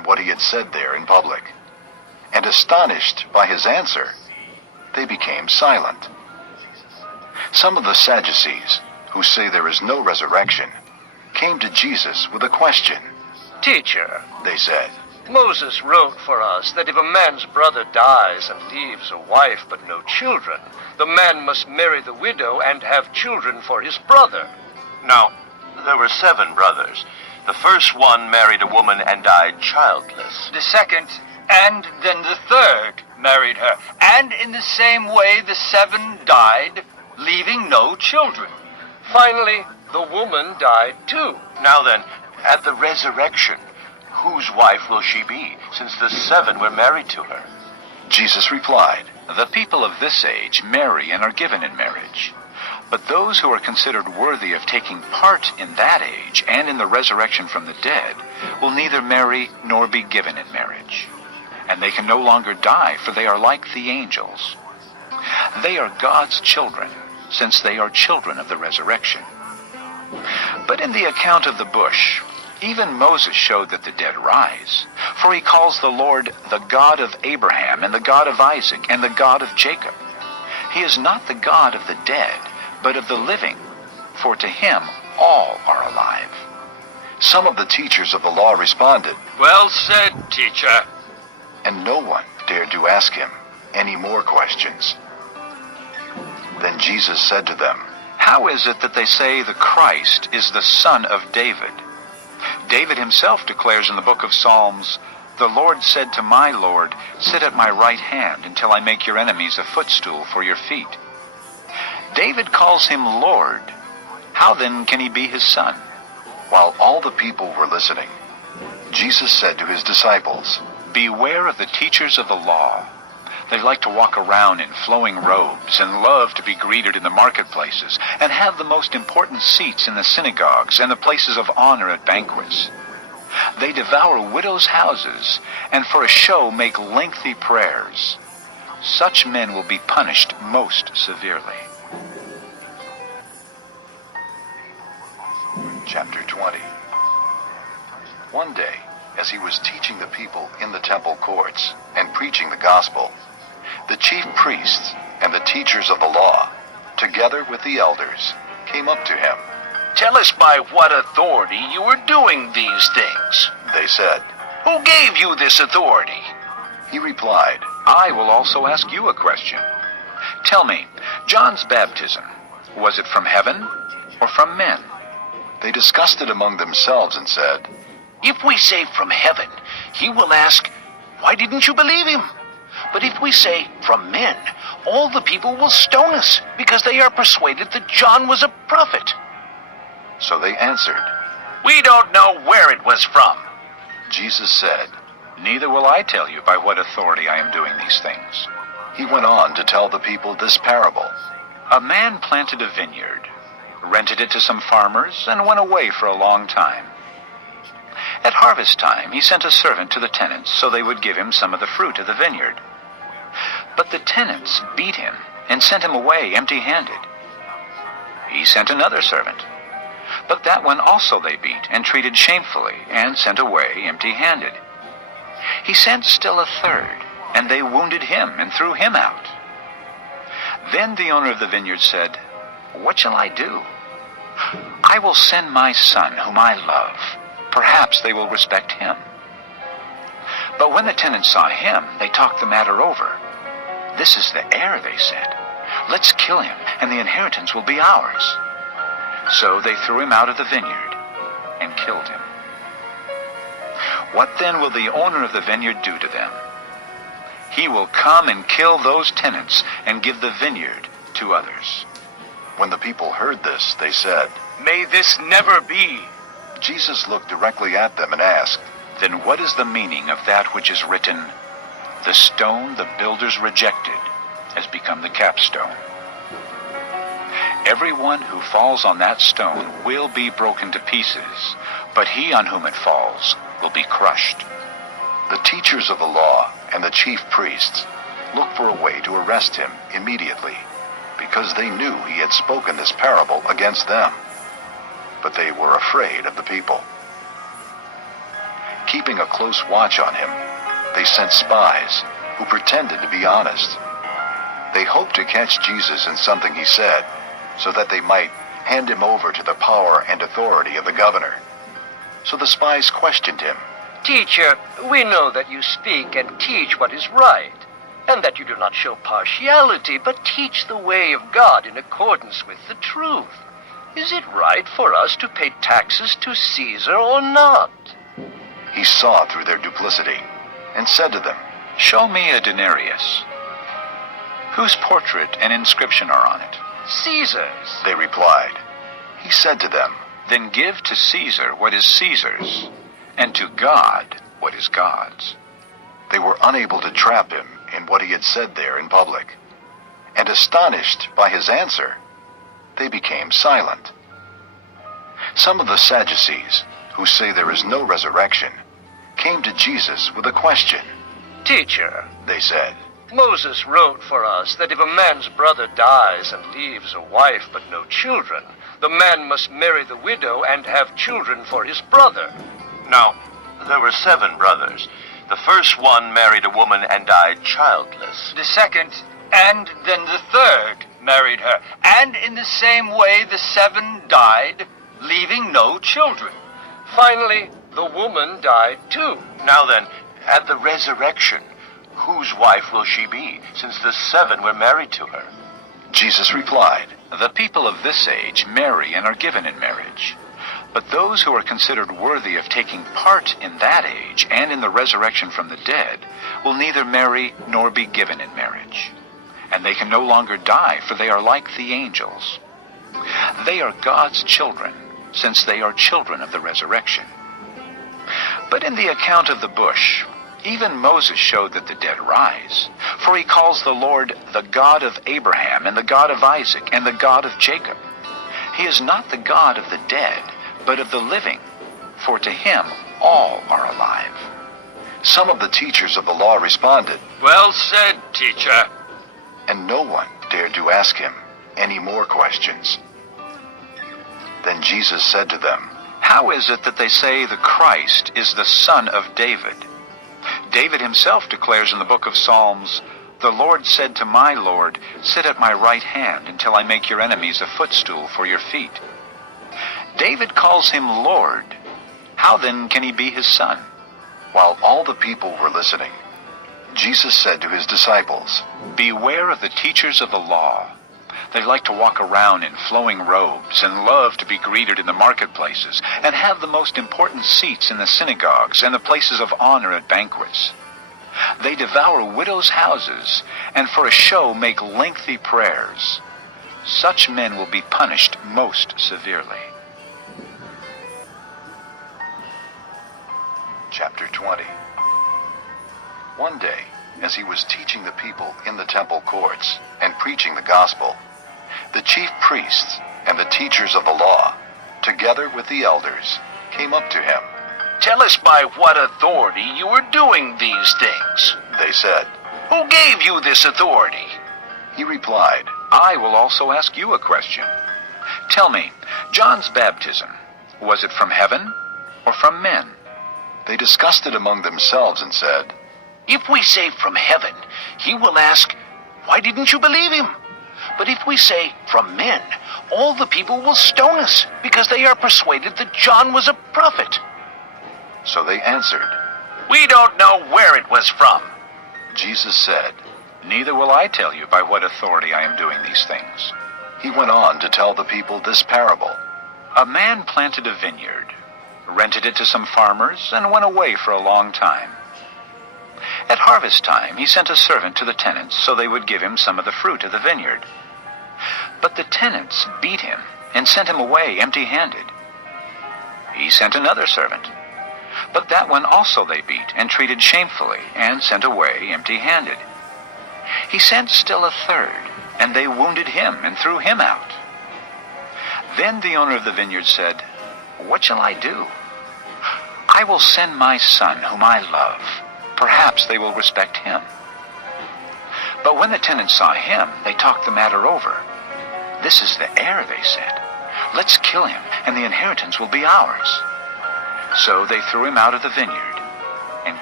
in what he had said there in public. And astonished by his answer, they became silent. Some of the Sadducees, who say there is no resurrection, came to Jesus with a question. Teacher, They said, Moses wrote for us that if a man's brother dies and leaves a wife but no children, the man must marry the widow and have children for his brother. Now, there were 7 brothers. The first one married a woman and died childless. The second, and then the third, married her. And in the same way the 7 died, leaving no children. Finally, the woman died too. Now then, at the resurrection, whose wife will she be, since the 7 were married to her? Jesus replied, The people of this age marry and are given in marriage. But those who are considered worthy of taking part in that age and in the resurrection from the dead will neither marry nor be given in marriage. And they can no longer die, for they are like the angels. They are God's children, since they are children of the resurrection. But in the account of the bush, even Moses showed that the dead rise, for he calls the Lord the God of Abraham and the God of Isaac and the God of Jacob. He is not the God of the dead, but of the living, for to him all are alive. Some of the teachers of the law responded, Well said, teacher. and no one dared to ask him any more questions. Then Jesus said to them, How is it that they say the Christ is the son of David? David himself declares in the book of Psalms, The Lord said to my Lord, Sit at my right hand until I make your enemies a footstool for your feet. David calls him Lord. How then can he be his son? While all the people were listening, Jesus said to his disciples, Beware of the teachers of the law. They like to walk around in flowing robes and love to be greeted in the marketplaces and have the most important seats in the synagogues and the places of honor at banquets. They devour widows' houses and for a show make lengthy prayers. Such men will be punished most severely. Chapter 20. One day, as he was teaching the people in the temple courts and preaching the gospel, the chief priests and the teachers of the law, together with the elders, came up to him. Tell us by what authority you are doing these things. They said. Who gave you this authority? He replied, I will also ask you a question. Tell me, John's baptism, was it from heaven or from men? They discussed it among themselves and said, If we say from heaven, he will ask, Why didn't you believe him? But if we say from men, all the people will stone us, because they are persuaded that John was a prophet. So they answered. We don't know where it was from. Jesus said, Neither will I tell you by what authority I am doing these things. He went on to tell the people this parable. A man planted a vineyard, rented it to some farmers, and went away for a long time. At harvest time, he sent a servant to the tenants so they would give him some of the fruit of the vineyard. But the tenants beat him and sent him away empty-handed. He sent another servant, but that one also they beat and treated shamefully and sent away empty-handed. He sent still a third, and they wounded him and threw him out. Then the owner of the vineyard said, What shall I do? I will send my son, whom I love. Perhaps they will respect him. But when the tenants saw him, they talked the matter over. This is the heir, they said. Let's kill him, and the inheritance will be ours. So they threw him out of the vineyard and killed him. What then will the owner of the vineyard do to them? He will come and kill those tenants and give the vineyard to others. When the people heard this, they said, May this never be. Jesus looked directly at them and asked, Then what is the meaning of that which is written, The stone the builders rejected has become the capstone. Everyone who falls on that stone will be broken to pieces, but he on whom it falls will be crushed. The teachers of the law and the chief priests looked for a way to arrest him immediately, because they knew he had spoken this parable against them. But they were afraid of the people. keeping a close watch on him, they sent spies who pretended to be honest. They hoped to catch Jesus in something he said, so that they might hand him over to the power and authority of the governor. So the spies questioned him. Teacher, we know that you speak and teach what is right, and that you do not show partiality, but teach the way of God in accordance with the truth. Is it right for us to pay taxes to Caesar or not? He saw through their duplicity and said to them, Show me a denarius. Whose portrait and inscription are on it? Caesar's. They replied. He said to them, Then give to Caesar what is Caesar's, and to God what is God's. They were unable to trap him in what he had said there in public, and astonished by his answer, they became silent. Some of the Sadducees, who say there is no resurrection, came to Jesus with a question. Teacher, They said, Moses wrote for us that if a man's brother dies and leaves a wife but no children, the man must marry the widow and have children for his brother. Now, there were 7 brothers. The first one married a woman and died childless. The second, and then the third, married her. And in the same way the 7 died, leaving no children. Finally, the woman died too. Now then, at the resurrection, whose wife will she be, since the 7 were married to her? Jesus replied, The people of this age marry and are given in marriage. But those who are considered worthy of taking part in that age and in the resurrection from the dead will neither marry nor be given in marriage. And they can no longer die, for they are like the angels. They are God's children, since they are children of the resurrection. But in the account of the bush, even Moses showed that the dead rise, for he calls the Lord the God of Abraham and the God of Isaac and the God of Jacob. He is not the God of the dead, but of the living, for to him all are alive. Some of the teachers of the law responded, Well said, teacher. and no one dared to ask him any more questions. Then Jesus said to them, How is it that they say the Christ is the son of David? David himself declares in the book of Psalms, The Lord said to my Lord, Sit at my right hand until I make your enemies a footstool for your feet. David calls him Lord. How then can he be his son? While all the people were listening, Jesus said to his disciples, Beware of the teachers of the law. They like to walk around in flowing robes and love to be greeted in the marketplaces and have the most important seats in the synagogues and the places of honor at banquets. They devour widows' houses and for a show make lengthy prayers. Such men will be punished most severely. Chapter 20. One day, as he was teaching the people in the temple courts and preaching the gospel, the chief priests and the teachers of the law, together with the elders, came up to him. Tell us by what authority you are doing these things. They said. Who gave you this authority? He replied, I will also ask you a question. Tell me, John's baptism, was it from heaven or from men? They discussed it among themselves and said, If we say from heaven, he will ask, Why didn't you believe him? But if we say from men, all the people will stone us, because they are persuaded that John was a prophet. So they answered. We don't know where it was from. Jesus said. Neither will I tell you by what authority I am doing these things. He went on to tell the people this parable. A man planted a vineyard, rented it to some farmers, and went away for a long time. At harvest time, he sent a servant to the tenants so they would give him some of the fruit of the vineyard. But the tenants beat him and sent him away empty-handed. He sent another servant, but that one also they beat and treated shamefully and sent away empty-handed. He sent still a third, and they wounded him and threw him out. Then the owner of the vineyard said, What shall I do? I will send my son, whom I love. Perhaps they will respect him. But when the tenants saw him, they talked the matter over. This is the heir, they said. Let's kill him, and the inheritance will be ours. So they threw him out of the vineyard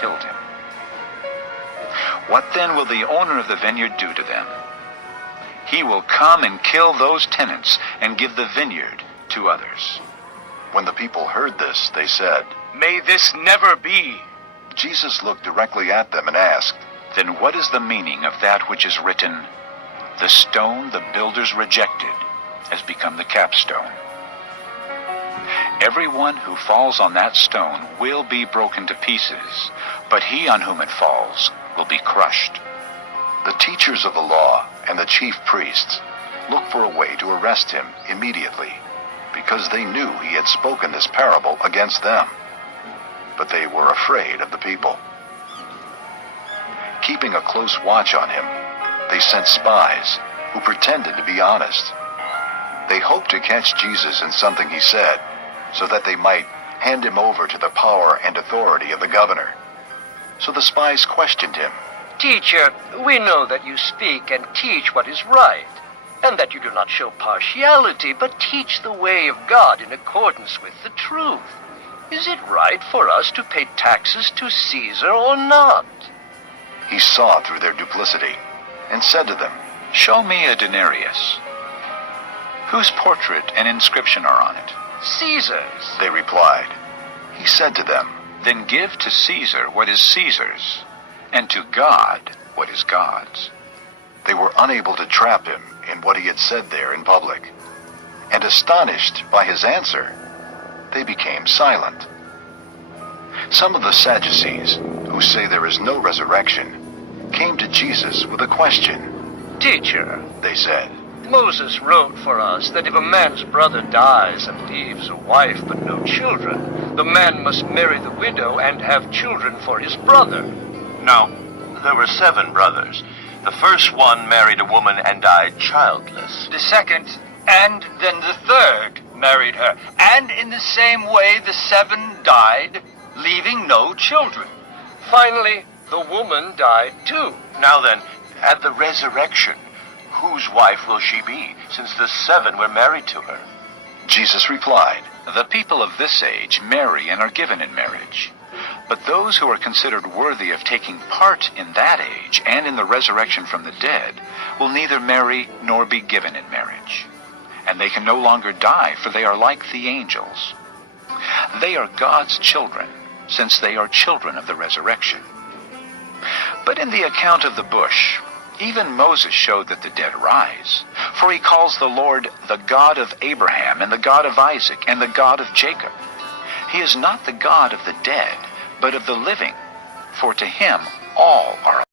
killed him. What then will the owner of the vineyard do to them? He will come and kill those tenants and give the vineyard to others." When the people heard this, they said, May this never be. Jesus looked directly at them and asked, "Then what is the meaning of that which is written, 'The stone the builders rejected has become the capstone'? Everyone who falls on that stone will be broken to pieces, but he on whom it falls will be crushed." The teachers of the law and the chief priests looked for a way to arrest him immediately, because they knew he had spoken this parable against them. But they were afraid of the people. Keeping a close watch on him, they sent spies who pretended to be honest. They hoped to catch Jesus in something he said, so that they might hand him over to the power and authority of the governor. So the spies questioned him. Teacher, we know that you speak and teach what is right, and that you do not show partiality, but teach the way of God in accordance with the truth. Is it right for us to pay taxes to Caesar or not? He saw through their duplicity and said to them, "Show me a denarius. Whose portrait and inscription are on it?" Caesar's. They replied. He said to them, "Then give to Caesar what is Caesar's, and to God what is God's." They were unable to trap him in what he had said there in public, and astonished by his answer, they became silent. Some of the Sadducees, who say there is no resurrection, came to Jesus with a question. Teacher, They said, Moses wrote for us that if a man's brother dies and leaves a wife but no children, the man must marry the widow and have children for his brother. No, there were 7 brothers. The first one married a woman and died childless. The second, and then the third, married her. And in the same way the 7 died, leaving no children. Finally, the woman died too. Now then, at the resurrection, whose wife will she be, since the 7 were married to her? Jesus replied, "The people of this age marry and are given in marriage. But those who are considered worthy of taking part in that age and in the resurrection from the dead will neither marry nor be given in marriage. And they can no longer die, for they are like the angels. They are God's children, since they are children of the resurrection. But in the account of the bush, even Moses showed that the dead rise. For he calls the Lord the God of Abraham and the God of Isaac and the God of Jacob. He is not the God of the dead, but of the living, for to him all are